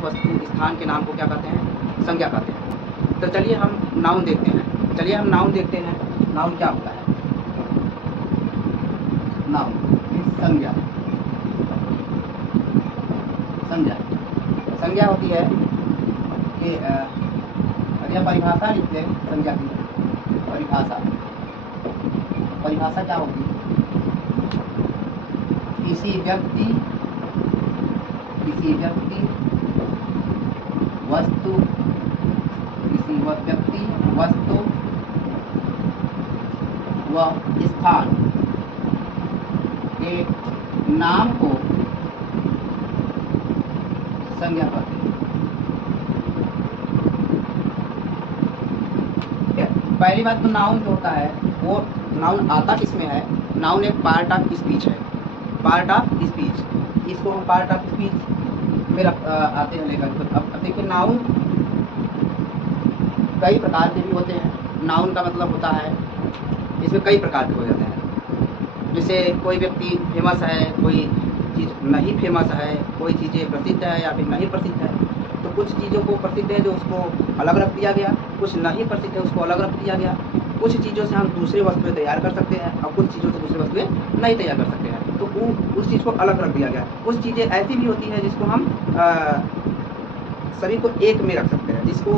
विशेष वस्तु स्थान के नाम को क्या कहते हैं? संज्ञा कहते हैं। तो चलिए हम नाउन देखते हैं। नाउन क्या होता है? नाउन संज्ञा। संज्ञा होती है कि यह परिभाषा लिखते हैं संज्ञा की। परिभाषा क्या होगी? किसी व्यक्ति, वस्तु, व स्थान के नाम को संज्ञा कहते हैं। पहली बात तो नाउन जो होता है वो नाउन आता किसमें है? नाउन एक पार्ट ऑफ स्पीच है। इसको हम पार्ट ऑफ स्पीच में आते हैं लेकर। तो अब देखिए नाउन कई प्रकार के भी होते हैं। नाउन का मतलब होता है इसमें कई प्रकार के हो जाते हैं। जैसे कोई व्यक्ति फेमस है, कोई चीज़ नहीं फेमस है, कोई चीज़ें प्रसिद्ध है या फिर नहीं प्रसिद्ध है। तो कुछ चीज़ों को प्रसिद्ध है जो उसको अलग रख दिया गया, कुछ नहीं प्रसिद्ध है उसको अलग रख दिया गया। कुछ चीज़ों से हम दूसरी वस्तुएं तैयार कर सकते हैं और कुछ चीज़ों से दूसरी वस्तुएं नहीं तैयार कर सकते हैं। तो उस चीज़ को अलग रख दिया गया। कुछ चीज़ें ऐसी भी होती हैं जिसको हम सभी को एक में रख सकते हैं, जिसको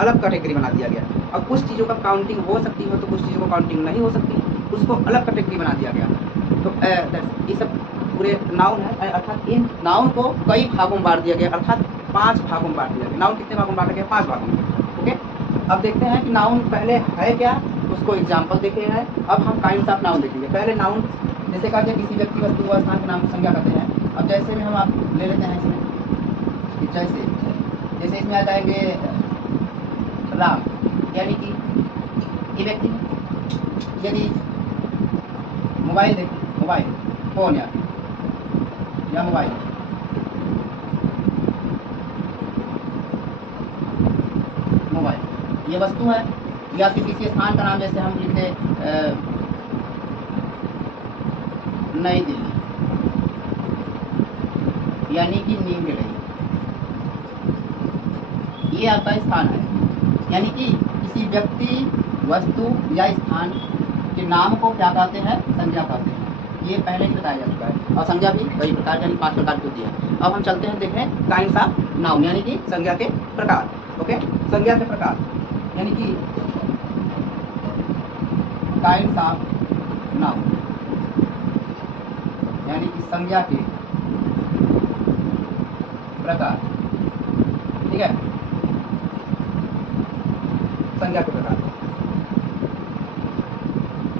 अलग कैटेगरी बना दिया गया। और कुछ चीज़ों का काउंटिंग हो सकती है तो कुछ चीज़ों को काउंटिंग नहीं हो सकती, उसको अलग कैटेगरी बना दिया गया। तो ये सब पूरे नाउन है। अर्थात इन नाउन को कई भागों में बांट दिया गया, अर्थात 5 भागों में बांट दिया गया। नाउन कितने भागों में बांटा गया? 5 भागों में। ओके, अब देखते हैं कि नाउन पहले है क्या, उसको एग्जाम्पल देखे हैं। अब हम काइंड्स ऑफ नाउन देखेंगे। पहले नाउन जैसे कहा जाए किसी व्यक्ति, वस्तु व स्थान के नाम को संज्ञा कहते हैं। अब जैसे में हम आप ले लेते हैं इसमें, जैसे इसमें आ जाएंगे राम, यानी कि ये व्यक्ति। यदि मोबाइल फोन या मोबाइल, ये वस्तु है। या फिर किसी स्थान का नाम, जैसे हम लिखते नई दिल्ली, यानी कि नींव गई, ये आपका स्थान है। यानी कि किसी व्यक्ति, वस्तु या स्थान के नाम को क्या कहते हैं? संज्ञा कहते हैं। ये पहले ही बताया जा चुका है। और संज्ञा भी कई प्रकार यानी 5 प्रकार की होती है। अब हम चलते हैं देखने काइंड्स ऑफ नाउन, यानी कि संज्ञा के प्रकार। ओके, संज्ञा के प्रकार यानी कि काइंड्स ऑफ नाउन, यानी कि संज्ञा के प्रकार। ठीक है, संज्ञा के प्रकार।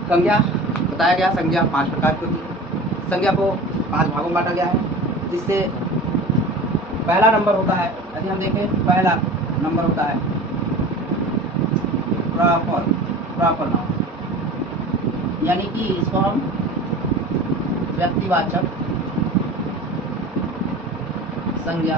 संज्ञा बताया गया, संज्ञा 5 प्रकार की होती है। संज्ञा को 5 भागों में बांटा गया है, जिससे पहला नंबर होता है, यदि हम देखें पहला नंबर होता है प्रॉपर नाउन, यानी कि इसको हम व्यक्तिवाचक संज्ञा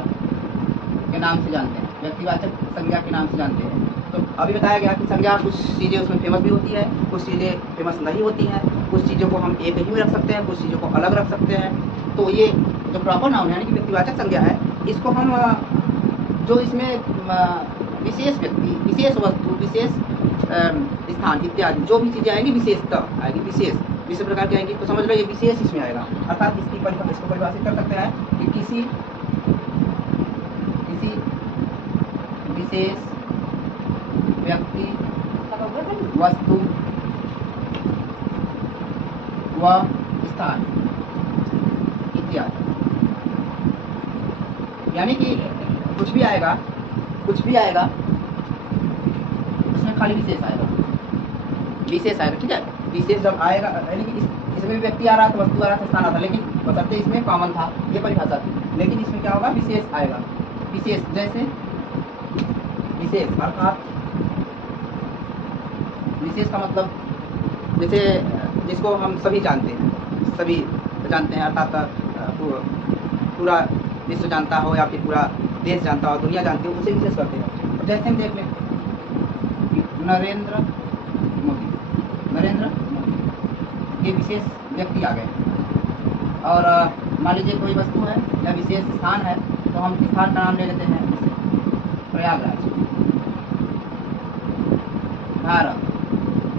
के नाम से जानते हैं। व्यक्तिवाचक संज्ञा के नाम से जानते हैं। तो अभी बताया गया कि संज्ञा कुछ चीज़ें उसमें फेमस भी होती है, कुछ चीज़ें फेमस नहीं होती हैं। कुछ चीज़ों को हम एक ही में रख सकते हैं, कुछ चीज़ों को अलग रख सकते हैं। तो ये जो प्रॉपर नाउन यानी कि व्यक्तिवाचक संज्ञा है, इसको हम जो इसमें विशेष व्यक्ति, विशेष वस्तु, विशेष स्थान इत्यादि जो भी चीज़ें आएंगी विशेषता आएगी, विशेष प्रकार की आएंगी। तो समझ लो ये विशेष इसमें आएगा। अर्थात इसको परिभाषित कर सकते हैं कि किसी विशेष व्यक्ति, वस्तु व स्थान इत्यादि। यानी कि कुछ भी आएगा उसमें खाली विशेष आएगा। ठीक है, विशेष जब आएगा यानी कि इसमें व्यक्ति आ रहा था, वस्तु आ रहा था, स्थान आ रहा था, लेकिन बशर्ते इसमें कॉमन था, ये परिभाषा थी। लेकिन इसमें क्या होगा? विशेष आएगा। विशेष जैसे विशेष अर्थात विशेष का मतलब जैसे जिसको हम सभी जानते हैं, अर्थात पूरा विश्व जानता हो या फिर पूरा देश जानता हो, दुनिया जानती हो, उसे विशेष करते हैं। अब जैसे हम देख लें नरेंद्र मोदी, ये विशेष व्यक्ति आ गए। और मान लीजिए कोई वस्तु है या विशेष स्थान है, तो हम स्थान का नाम ले लेते हैं, जैसे प्रयागराज, भारत,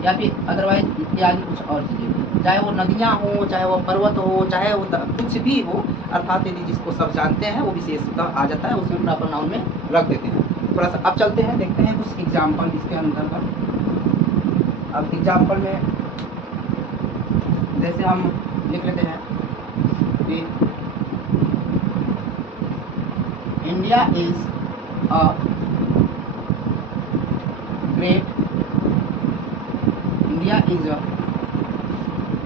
या फिर अदरवाइज इत्यादि कुछ और चीज़ें, चाहे वो नदियाँ हो, चाहे वो पर्वत हो, चाहे वो कुछ भी हो, अर्थात यदि जिसको सब जानते हैं वो विशेषता आ जाता है, उसमें प्रॉपर नाउन में रख देते हैं। थोड़ा सा अब चलते हैं, देखते हैं कुछ एग्जाम्पल इसके अंदर का। अब एग्जाम्पल में जैसे हम लिख लेते हैं कि India is a great, India is a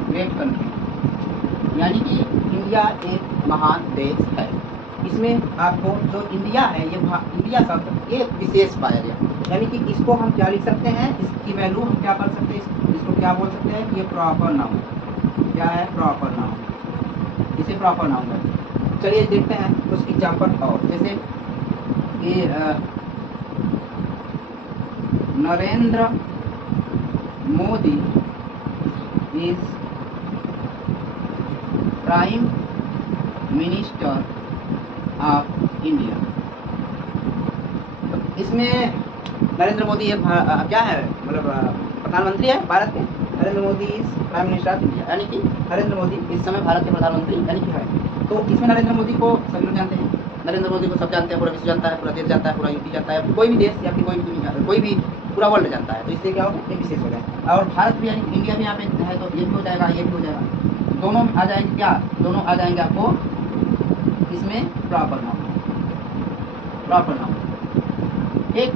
great country, यानी कि इंडिया एक महान देश है। इसमें आपको जो इंडिया है, ये इंडिया शब्द ये विशेष पाया गया, यानी कि इसको हम क्या लिख सकते हैं, इसकी वैल्यू हम क्या कर सकते हैं, इसको क्या बोल सकते हैं, ये प्रॉपर नाउन, क्या है, प्रॉपर नाउन, इसे प्रॉपर नाउन है। चलिए देखते हैं कुछ एग्जाम्पल और, जैसे कि Narendra Modi is prime minister of India. तो इसमें नरेंद्र मोदी ये क्या है, मतलब प्रधानमंत्री है भारत के। Narendra Modi is prime minister of India, यानी कि नरेंद्र मोदी इस समय भारत के प्रधानमंत्री यानी कि है। तो इसमें नरेंद्र मोदी को सभी लोग जानते हैं, नरेंद्र मोदी को सब जानते हैं, पूरा विश्व जानता है, पूरा देश जानता है, पूरा यूपी जानता है, कोई भी देश या फिर कोई भी दुनिया, कोई भी पूरा वर्ल्ड जानता है। तो इससे क्या होगा, ये विशेष हो जाए। और भारत भी यानी इंडिया भी यहाँ पे है, तो ये भी हो जाएगा, ये भी हो जाएगा, दोनों आ जाएंगे, क्या दोनों आ जाएंगे आपको इसमें प्रॉपर नाउन, प्रॉपर नाउन, ठीक।